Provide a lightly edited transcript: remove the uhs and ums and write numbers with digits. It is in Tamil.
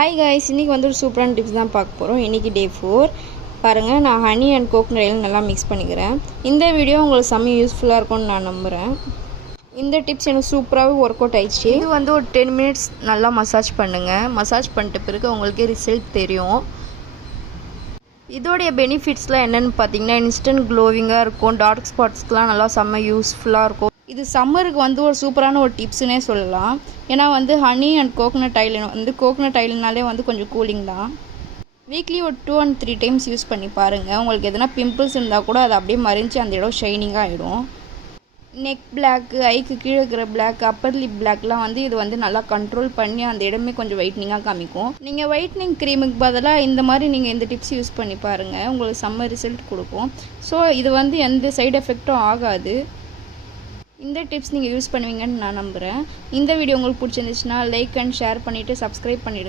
ஹாய் கைஸ், இன்றைக்கி வந்து ஒரு சூப்பரான டிப்ஸ் தான் பார்க்க போகிறோம். இன்றைக்கி டே 4 பாருங்கள். நான் ஹனி அண்ட் கோகனட் ஆயில் நல்லா மிக்ஸ் பண்ணிக்கிறேன். இந்த வீடியோ உங்களுக்கு செம்ம யூஸ்ஃபுல்லாக இருக்கும்னு நான் நம்புகிறேன். இந்த டிப்ஸ் எனக்கு சூப்பராகவே ஒர்க் அவுட் ஆயிடுச்சு. இது வந்து ஒரு 10 மினிட்ஸ் நல்லா மசாஜ் பண்ணுங்கள். மசாஜ் பண்ணிட்ட பிறகு உங்களுக்கே ரிசல்ட் தெரியும். இதோடைய பெனிஃபிட்ஸ்லாம் என்னென்னு பார்த்தீங்கன்னா, இன்ஸ்டன்ட் க்ளோவிங்காக இருக்கும். டார்க் ஸ்பாட்ஸ்க்கெலாம் நல்லா செம்ம யூஸ்ஃபுல்லாக இருக்கும். இது சம்மருக்கு வந்து ஒரு சூப்பரான ஒரு டிப்ஸ்னே சொல்லலாம். ஏன்னா வந்து ஹனி அண்ட் கோகனட் ஆயில் வந்து கோகனட் ஆயில்னாலே வந்து கொஞ்சம் கூலிங் தான். வீக்லி ஒரு 2 and 3 டைம்ஸ் யூஸ் பண்ணி பாருங்கள். உங்களுக்கு எதனா பிம்பிள்ஸ் இருந்தால் கூட அது அப்படியே மறைஞ்சி அந்த இடம் ஷைனிங்காக ஆகிடும். நெக் பிளாக்கு, ஐக்கு கீழே இருக்கிற பிளாக், அப்பர் லிப் பிளாக்லாம் வந்து இது வந்து நல்லா கண்ட்ரோல் பண்ணி அந்த இடமே கொஞ்சம் ஒயிட்னிங்காக காமிக்கும். நீங்கள் ஒயிட்னிங் க்ரீமுக்கு பதிலாக இந்த மாதிரி நீங்கள் இந்த டிப்ஸ் யூஸ் பண்ணி பாருங்கள். உங்களுக்கு செம்ம ரிசல்ட் கொடுக்கும். ஸோ இது வந்து எந்த சைடு எஃபெக்டும் ஆகாது. இந்த டிப்ஸ் நீங்கள் யூஸ் பண்ணுவீங்கன்னு நான் நம்புகிறேன். இந்த வீடியோ உங்களுக்கு பிடிச்சிருந்துச்சுன்னா லைக் அண்ட் ஷேர் பண்ணிவிட்டு சப்ஸ்கிரைப் பண்ணிவிடுங்க.